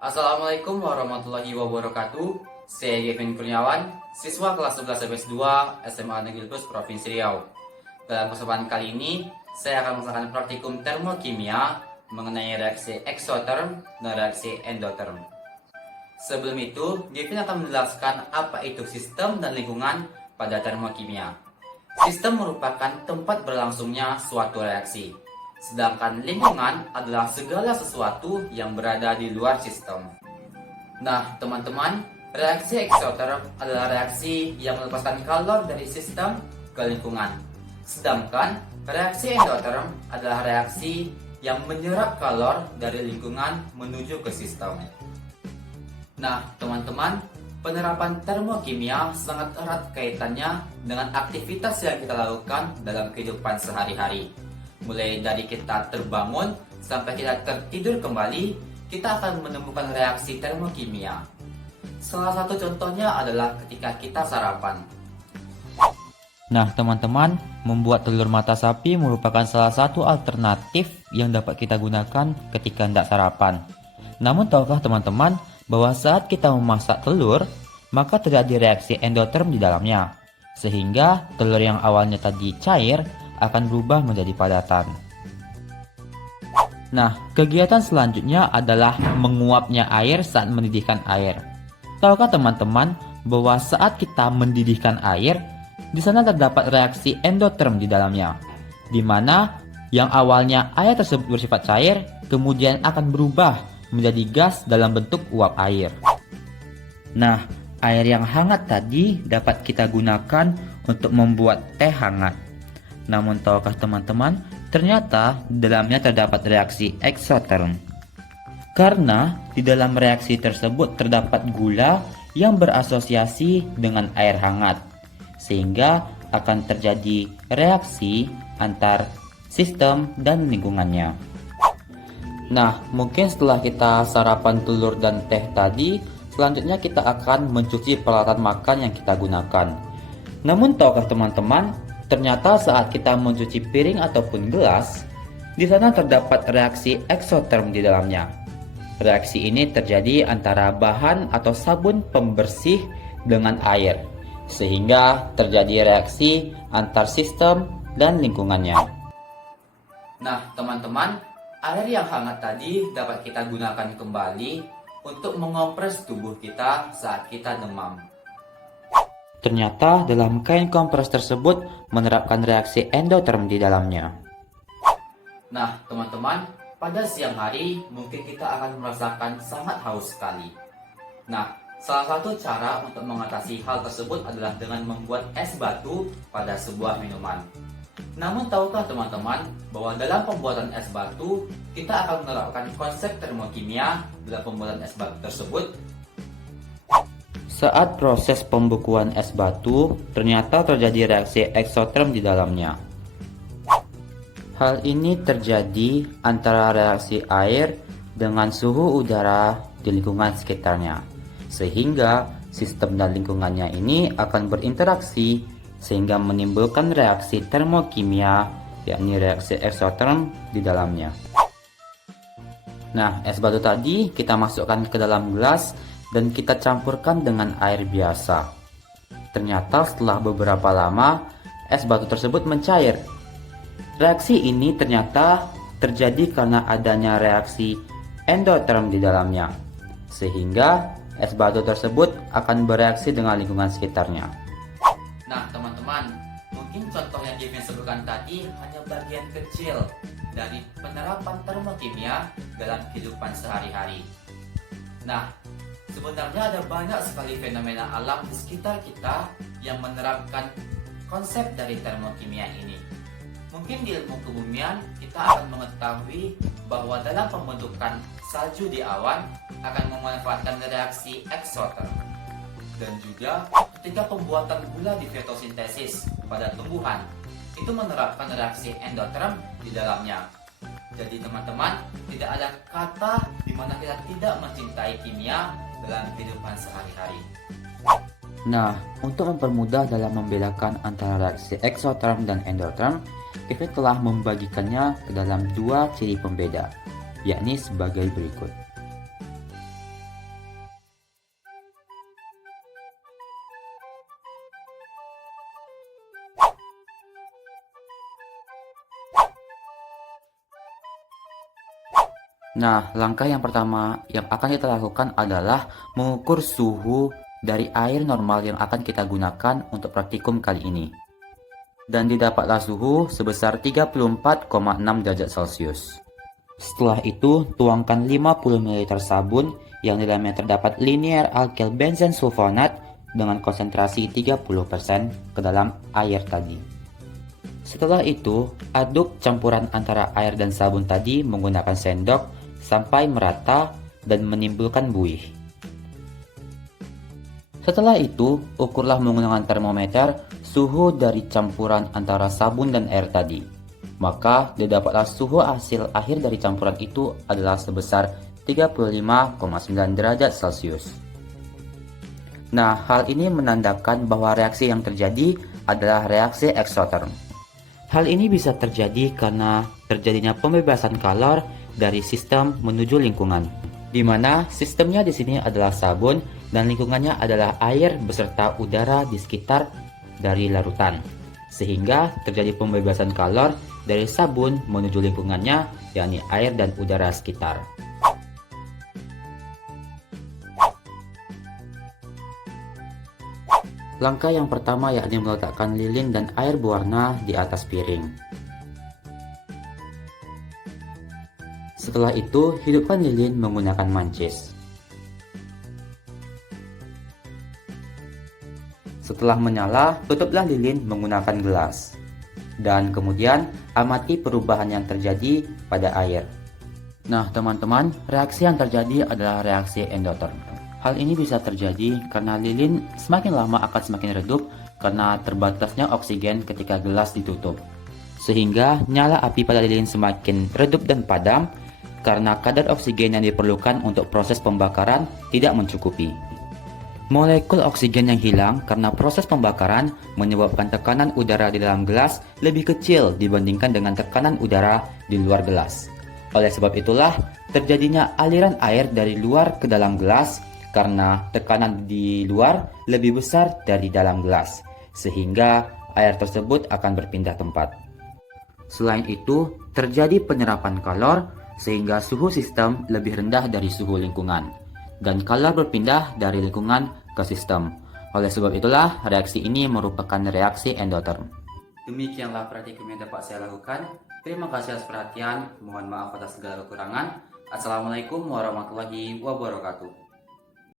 Assalamualaikum warahmatullahi wabarakatuh. Saya Kevin Kurniawan, siswa kelas 11 FS2 SMA Negeri Plus Provinsi Riau. Dalam kesempatan kali ini, saya akan mengerjakan praktikum termokimia mengenai reaksi eksoterm dan reaksi endoterm. Sebelum itu, Kevin akan menjelaskan apa itu sistem dan lingkungan pada termokimia. Sistem merupakan tempat berlangsungnya suatu reaksi. Sedangkan lingkungan adalah segala sesuatu yang berada di luar sistem. Nah, teman-teman, reaksi eksoterm adalah reaksi yang melepaskan kalor dari sistem ke lingkungan. Sedangkan reaksi endoterm adalah reaksi yang menyerap kalor dari lingkungan menuju ke sistem. Nah, teman-teman, penerapan termokimia sangat erat kaitannya dengan aktivitas yang kita lakukan dalam kehidupan sehari-hari. Mulai dari kita terbangun sampai kita tertidur kembali, kita akan menemukan reaksi termokimia. Salah satu contohnya adalah ketika kita sarapan. Nah, teman-teman, membuat telur mata sapi merupakan salah satu alternatif yang dapat kita gunakan ketika hendak sarapan. Namun, tahukah teman-teman bahwa saat kita memasak telur, maka terjadi reaksi endoterm di dalamnya, sehingga telur yang awalnya tadi cair akan berubah menjadi padatan. Nah, kegiatan selanjutnya adalah menguapnya air saat mendidihkan air. Tahukah teman-teman bahwa saat kita mendidihkan air, di sana terdapat reaksi endoterm di dalamnya, di mana yang awalnya air tersebut bersifat cair, kemudian akan berubah menjadi gas dalam bentuk uap air. Nah, air yang hangat tadi dapat kita gunakan untuk membuat teh hangat. Namun tahukah teman-teman, ternyata di dalamnya terdapat reaksi eksoterm. Karena di dalam reaksi tersebut terdapat gula yang berasosiasi dengan air hangat, sehingga akan terjadi reaksi antar sistem dan lingkungannya. Nah, mungkin setelah kita sarapan telur dan teh tadi, selanjutnya kita akan mencuci peralatan makan yang kita gunakan. Namun tahukah teman-teman, ternyata saat kita mencuci piring ataupun gelas, di sana terdapat reaksi eksoterm di dalamnya. Reaksi ini terjadi antara bahan atau sabun pembersih dengan air, sehingga terjadi reaksi antar sistem dan lingkungannya. Nah, teman-teman, air yang hangat tadi dapat kita gunakan kembali untuk mengompres tubuh kita saat kita demam. Ternyata dalam kain kompres tersebut menerapkan reaksi endoterm di dalamnya. Nah, teman-teman, pada siang hari mungkin kita akan merasakan sangat haus sekali. Nah, salah satu cara untuk mengatasi hal tersebut adalah dengan membuat es batu pada sebuah minuman. Namun tahukah teman-teman bahwa dalam pembuatan es batu, kita akan menerapkan konsep termokimia dalam pembuatan es batu tersebut? Saat proses pembekuan es batu, ternyata terjadi reaksi eksoterm di dalamnya. Hal ini terjadi antara reaksi air dengan suhu udara di lingkungan sekitarnya, sehingga sistem dan lingkungannya ini akan berinteraksi sehingga menimbulkan reaksi termokimia, yakni reaksi eksoterm di dalamnya. Nah, es batu tadi kita masukkan ke dalam gelas dan kita campurkan dengan air biasa. Ternyata setelah beberapa lama, es batu tersebut mencair. Reaksi ini ternyata terjadi karena adanya reaksi endoterm di dalamnya, sehingga es batu tersebut akan bereaksi dengan lingkungan sekitarnya. Nah, teman-teman, mungkin contoh yang Kevin sebutkan tadi hanya bagian kecil dari penerapan termokimia dalam kehidupan sehari-hari. Nah, sebenarnya ada banyak sekali fenomena alam di sekitar kita yang menerapkan konsep dari termokimia ini. Mungkin di ilmu kebumian kita akan mengetahui bahwa dalam pembentukan salju di awan akan memanfaatkan reaksi eksoterm. Dan juga ketika pembuatan gula di fotosintesis pada tumbuhan itu menerapkan reaksi endoterm di dalamnya. Jadi teman-teman, tidak ada kata di mana kita tidak mencintai kimia dalam kehidupan sehari-hari. Nah, untuk mempermudah dalam membedakan antara reaksi eksoterm dan endotherm, Kevin telah membagikannya ke dalam dua ciri pembeda, yakni sebagai berikut. Nah, langkah yang pertama yang akan kita lakukan adalah mengukur suhu dari air normal yang akan kita gunakan untuk praktikum kali ini. Dan didapatlah suhu sebesar 34,6 derajat Celcius. Setelah itu, tuangkan 50 ml sabun yang di dalamnya terdapat linear alkyl benzen sulfonat dengan konsentrasi 30% ke dalam air tadi. Setelah itu, aduk campuran antara air dan sabun tadi menggunakan sendok sampai merata dan menimbulkan buih. Setelah itu, ukurlah menggunakan termometer suhu dari campuran antara sabun dan air tadi. Maka didapatlah suhu hasil akhir dari campuran itu adalah sebesar 35,9 derajat Celcius. Nah, hal ini menandakan bahwa reaksi yang terjadi adalah reaksi eksoterm. Hal ini bisa terjadi karena terjadinya pembebasan kalor dari sistem menuju lingkungan, di mana sistemnya di sini adalah sabun dan lingkungannya adalah air beserta udara di sekitar dari larutan, sehingga terjadi pembebasan kalor dari sabun menuju lingkungannya, yakni air dan udara sekitar. Langkah yang pertama yakni meletakkan lilin dan air berwarna di atas piring. Setelah itu, hidupkan lilin menggunakan mancis. Setelah menyala, tutuplah lilin menggunakan gelas. Dan kemudian, amati perubahan yang terjadi pada air. Nah, teman-teman, reaksi yang terjadi adalah reaksi endotherm. Hal ini bisa terjadi karena lilin semakin lama akan semakin redup karena terbatasnya oksigen ketika gelas ditutup. Sehingga nyala api pada lilin semakin redup dan padam karena kadar oksigen yang diperlukan untuk proses pembakaran tidak mencukupi. Molekul oksigen yang hilang karena proses pembakaran menyebabkan tekanan udara di dalam gelas lebih kecil dibandingkan dengan tekanan udara di luar gelas. Oleh sebab itulah terjadinya aliran air dari luar ke dalam gelas karena tekanan di luar lebih besar dari dalam gelas, sehingga air tersebut akan berpindah tempat. Selain itu, terjadi penyerapan kalor sehingga suhu sistem lebih rendah dari suhu lingkungan, dan kalor berpindah dari lingkungan ke sistem. Oleh sebab itulah, reaksi ini merupakan reaksi endotherm. Demikianlah praktikum yang dapat saya lakukan. Terima kasih atas perhatian. Mohon maaf atas segala kekurangan. Assalamualaikum warahmatullahi wabarakatuh.